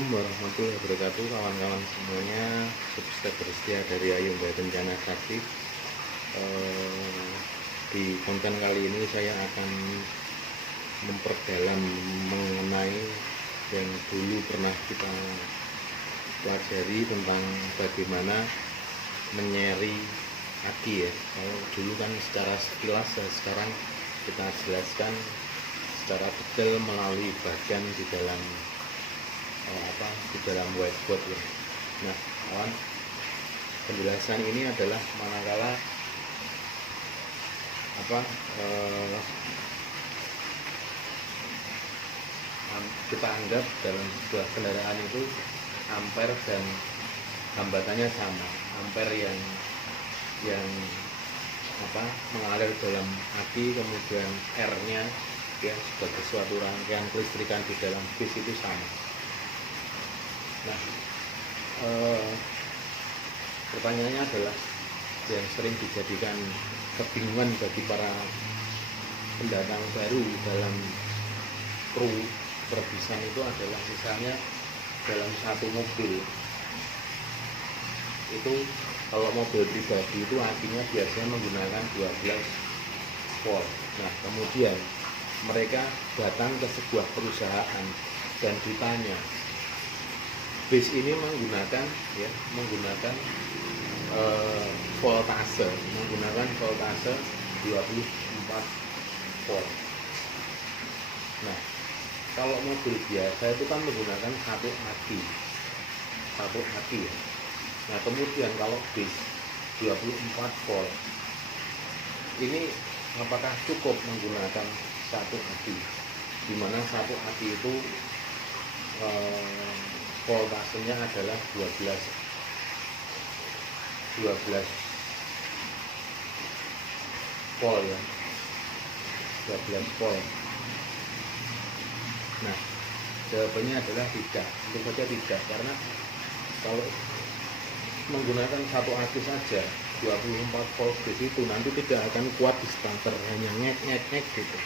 Assalamualaikum warahmatullahi wabarakatuh, kawan-kawan semuanya, subscriber setia dari Ayu Mbak Rencana Sakti. Di konten kali ini saya akan memperdalam mengenai yang dulu pernah kita pelajari tentang bagaimana menyeri aki ya. Kalau dulu kan secara sekilas ya, sekarang kita jelaskan secara detail melalui bagian di dalam whiteboard ya. Nah, kawan, penjelasan ini adalah manakala kita anggap dalam sebuah kendaraan itu ampere dan hambatannya sama. Ampere yang mengalir dalam aki, kemudian R-nya ya sebagai suatu rangkaian kelistrikan di dalam bis itu sama. Nah, pertanyaannya adalah yang sering dijadikan kebingungan bagi para pendatang baru dalam kru perbisan itu adalah misalnya dalam satu mobil itu, kalau mobil pribadi itu akinya biasanya menggunakan 12 volt. Nah, kemudian mereka datang ke sebuah perusahaan dan ditanya, bis ini menggunakan voltase 24 volt. Nah, kalau mobil biasa itu kan menggunakan satu aki ya. Nah, kemudian kalau bis 24 volt ini apakah cukup menggunakan satu aki, di mana satu aki itu voltasenya adalah 12 volt ya, 12 volt. Nah, jawabannya adalah tidak, tentu saja tidak, karena kalau menggunakan satu aki saja 24 volt di situ nanti tidak akan kuat di starter, hanya ngek gitu.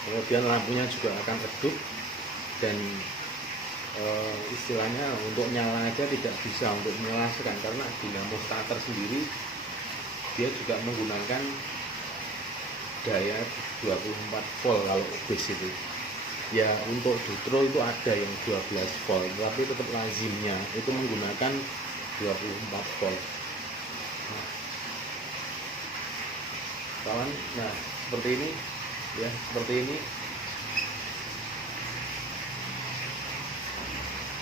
Kemudian lampunya juga akan redup dan istilahnya untuk nyala aja tidak bisa untuk menyelaraskan, karena dinamo starter sendiri dia juga menggunakan daya 24 volt kalau bis itu ya. Untuk Jutro itu ada yang 12 volt, tapi tetap lazimnya itu menggunakan 24 volt. Nah, kawan, nah seperti ini ya, seperti ini.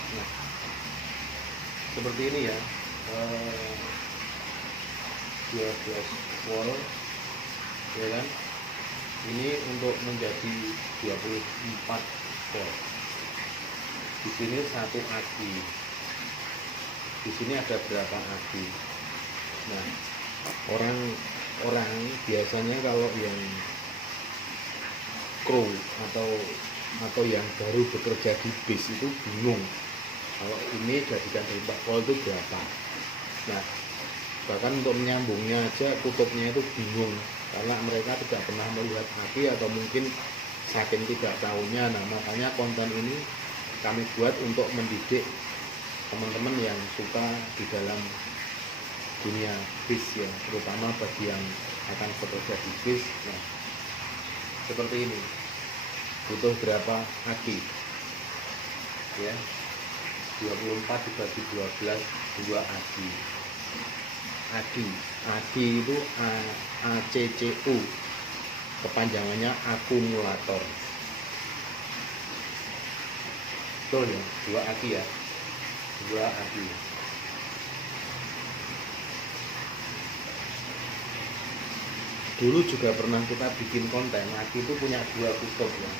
Nah, seperti ini ya, 12 volt ya kan, ini untuk menjadi 24 volt. Di sini satu aki, di sini ada berapa aki. Nah, orang biasanya kalau yang kru atau yang baru bekerja di bis itu bingung kalau ini jadikan 4 volt itu berapa. Nah, bahkan untuk menyambungnya aja kutubnya itu bingung, karena mereka tidak pernah melihat aki atau mungkin saking tidak tahunya. Nah, makanya konten ini kami buat untuk mendidik teman-teman yang suka di dalam dunia bis ya, terutama bagi yang akan bekerja di bis. Nah, seperti ini, butuh berapa aki ya, 24 dibagi 12, 2 aki. Aki itu ACCU, kepanjangannya akumulator. Betul ya, 2 aki ya, 2 aki. Dulu juga pernah kita bikin konten, aki itu punya 2 kutub ya,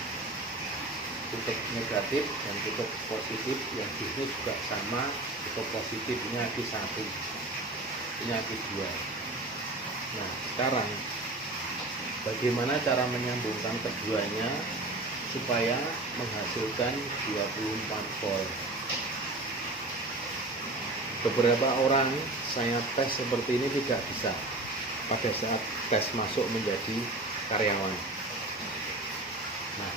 kutub negatif dan kutub positif. Yang di sini juga sama, kutub positif ini aki 1, ini aki 2. Nah, sekarang bagaimana cara menyambungkan keduanya supaya menghasilkan 24 volt. Beberapa orang saya tes seperti ini tidak bisa pada saat tes masuk menjadi karyawan. Nah,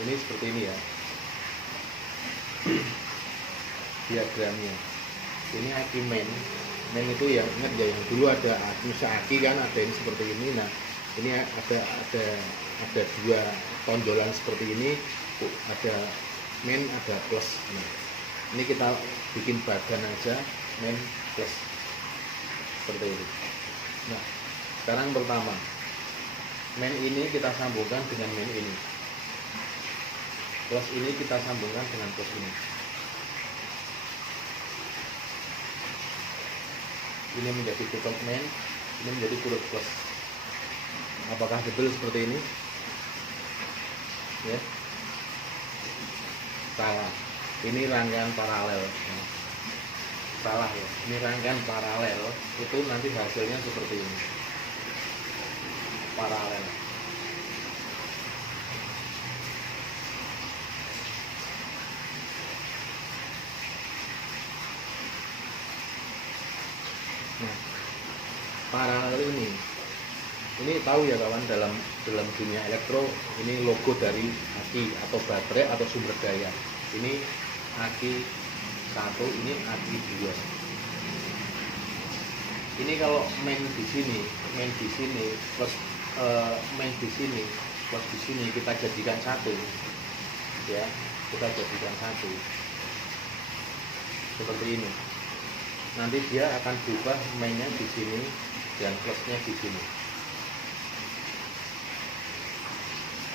ini seperti ini ya. diagramnya. Ini aki main itu yang ingat ya, yang dulu ada misal aki kan ada yang seperti ini. Nah ini ada dua tonjolan seperti ini, ada main ada plus. Nah ini kita bikin badan aja main plus seperti ini. Nah sekarang pertama main ini kita sambungkan dengan main ini, plus ini kita sambungkan dengan plus ini. Ini menjadi tutup main, ini menjadi kurut plus. Apakah betul seperti ini? Ya, salah. Ini rangkaian paralel. Salah ya. Ini rangkaian paralel. Itu nanti hasilnya seperti ini. Paralel. Nah, paralel ini tahu ya kawan, dalam dunia elektro ini logo dari aki atau baterai atau sumber daya. Ini aki 1, ini aki 2. Ini kalau main di sini plus main di sini plus di sini kita jadikan satu, ya kita jadikan satu seperti ini. Nanti dia akan berubah mainnya di sini dan plusnya di sini.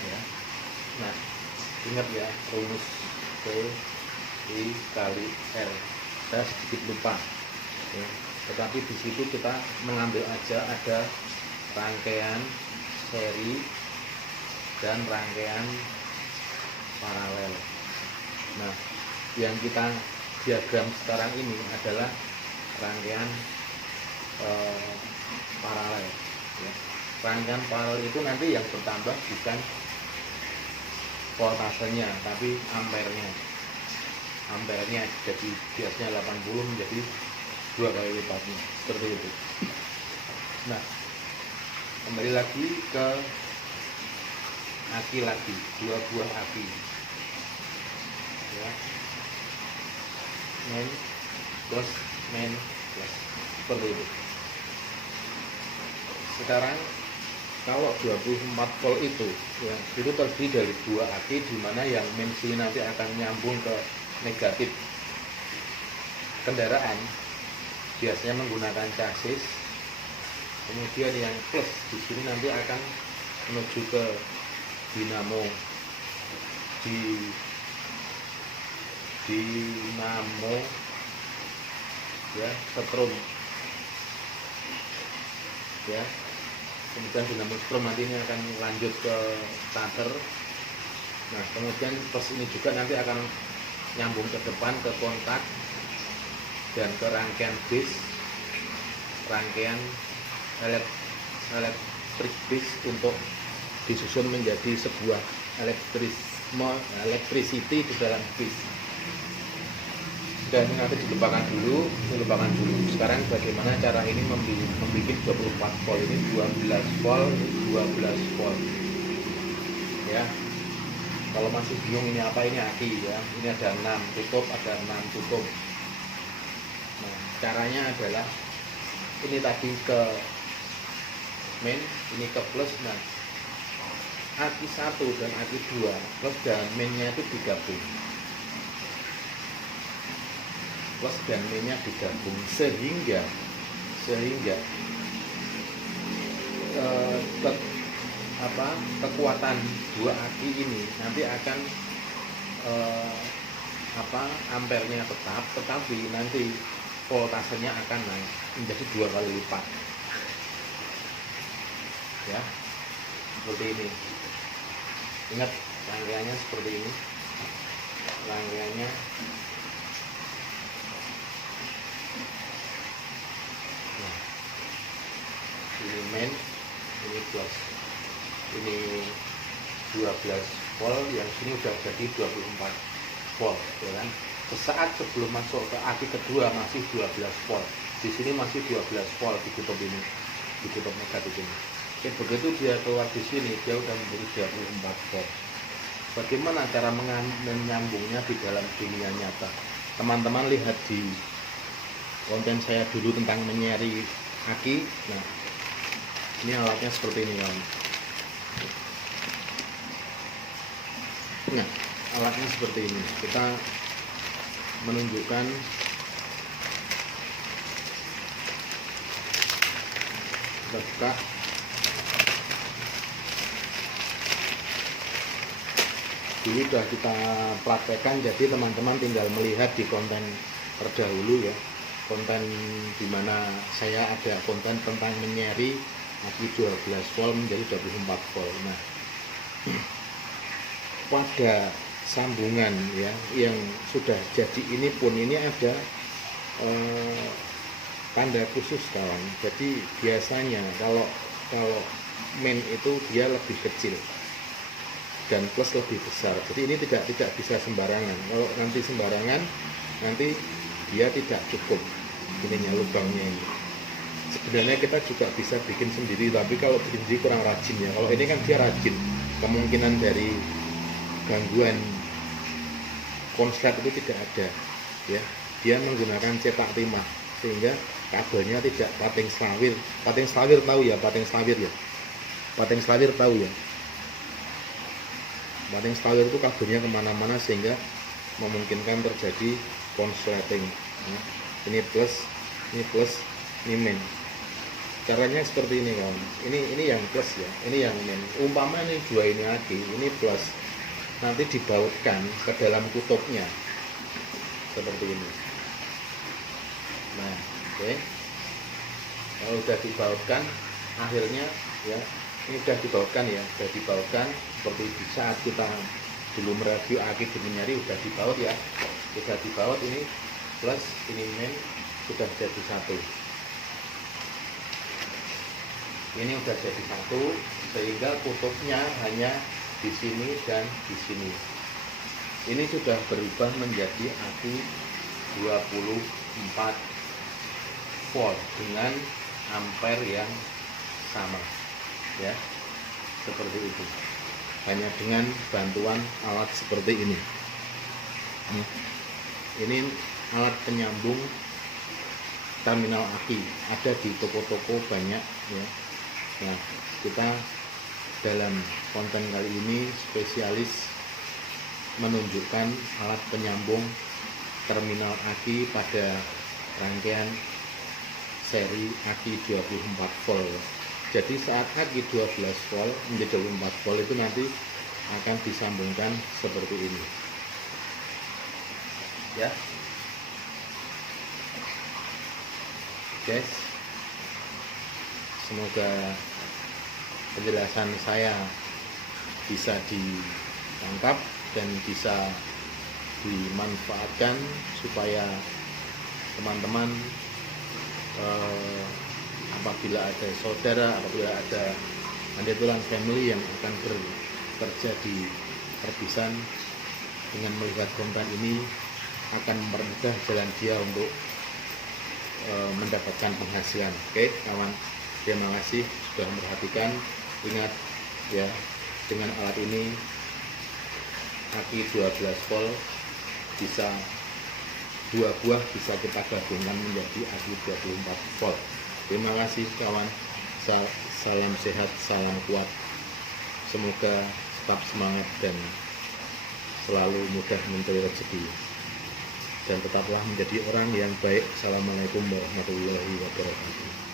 Ya. Nah, ingat ya rumus P I kali R. Saya sedikit lupa. Ya. Tetapi di situ kita mengambil aja ada rangkaian seri dan rangkaian paralel. Nah, yang kita diagram sekarang ini adalah rangkaian paralel. Ya. Rangkaian paralel itu nanti yang bertambah bukan voltasenya tapi ampernya jadi biasanya 80 menjadi 2 kali lipatnya seperti itu. Nah kembali lagi ke aki lagi, 2 buah aki ya, main plus main plus seperti itu. Sekarang kalau 24 volt itu ya, itu terdiri dari 2 aki, di mana yang main sini nanti akan nyambung ke negatif kendaraan, biasanya menggunakan chassis. Kemudian yang plus di sini nanti akan menuju ke dinamo, dinamo ya, setrum ya. Kemudian dinamo setrum nanti ini akan lanjut ke starter. Nah kemudian plus ini juga nanti akan nyambung ke depan ke kontak dan ke rangkaian bis, rangkaian elektrik bis untuk disusun menjadi sebuah electricity di dalam bis. Dan nanti dilupakan dulu. Sekarang bagaimana cara ini membuat 24 volt ini 12 volt, 12 volt. Ya. Kalau masih bingung ini apa, ini aki ya. Ini ada 6 tutup, ada 6 tutup. Nah, caranya adalah ini tadi ke main, ini ke plus. Nah, aki 1 dan aki 2 plus dan mainnya itu digabung. Plus dan mainnya digabung sehingga kekuatan 2 aki ini nanti akan ampernya tetap, tetapi nanti voltasenya akan naik menjadi 2 kali lipat ya, seperti ini. Ingat rangkaiannya seperti ini, rangkaiannya ini main, ini plus, ini 12 volt, yang sini udah jadi 24 volt ya kan. Sesaat sebelum masuk ke aki kedua masih 12 volt, di sini masih 12 volt di kutub ini, di kutub negatif ini. Oke, begitu dia keluar di sini dia udah menjadi 24 volt bagaimana cara menyambungnya di dalam dunia nyata. Teman-teman lihat di konten saya dulu tentang menyeri aki. Nah, ini alatnya seperti ini kawan. Nah, alatnya seperti ini. Kita menunjukkan buka. Ini sudah kita praktekkan, jadi teman-teman tinggal melihat di konten terdahulu ya, konten dimana saya ada konten tentang menyeri aki 12 volt menjadi 24 volt. Nah, pada sambungan ya yang sudah jadi ini pun ini ada tanda khusus kawan. Jadi biasanya kalau main itu dia lebih kecil dan plus lebih besar. Jadi ini tidak bisa sembarangan. Kalau nanti sembarangan, nanti dia tidak cukup ininya, lubangnya ini. Sebenarnya kita juga bisa bikin sendiri, tapi kalau bikin sendiri kurang rajin ya. Kalau ini kan dia rajin, kemungkinan dari gangguan konslet itu tidak ada ya. Dia menggunakan cetak timah sehingga kabelnya tidak pating selawir. Pating selawir tahu ya, pating selawir ya. Pating selawir tahu ya. Pating selawir itu kabelnya kemana-mana sehingga memungkinkan terjadi konsleting. Nah, ini plus, ini min. Caranya seperti ini kawan. Ini yang plus ya, ini yang min. Umpama ini dua ini aki, ini plus. Nanti dibautkan ke dalam kutubnya seperti ini. Nah, oke. Kalau sudah dibautkan, akhirnya ya. Ini sudah dibautkan ya, sudah dibautkan seperti di saat kita dulu mereview aki di menyeri sudah dibaut ya, sudah dibaut ini plus ini min sudah jadi satu. Ini sudah jadi satu sehingga kutubnya hanya di sini dan di sini. Ini sudah berubah menjadi aki 24 volt dengan ampere yang sama. Ya, seperti itu, hanya dengan bantuan alat seperti ini. Ini alat penyambung terminal aki, ada di toko-toko banyak ya. Nah, kita dalam konten kali ini spesialis menunjukkan alat penyambung terminal aki pada rangkaian seri aki 24 volt. Jadi saat aki 12 volt menjadi 24 volt itu nanti akan disambungkan seperti ini. Ya. Guys, semoga penjelasan saya bisa ditangkap dan bisa dimanfaatkan supaya teman-teman apabila ada saudara, apabila ada tulang family yang akan bekerja di perbisan, dengan melihat konten ini akan mempermudah jalan dia untuk mendapatkan penghasilan. Oke kawan, terima kasih sudah memperhatikan. Ingat ya, dengan alat ini aki 12 volt bisa dua buah bisa kita gabungkan menjadi aki 24 volt. Terima kasih kawan, salam sehat, salam kuat, semoga tetap semangat dan selalu mudah mencari rezeki, dan tetaplah menjadi orang yang baik. Assalamualaikum warahmatullahi wabarakatuh.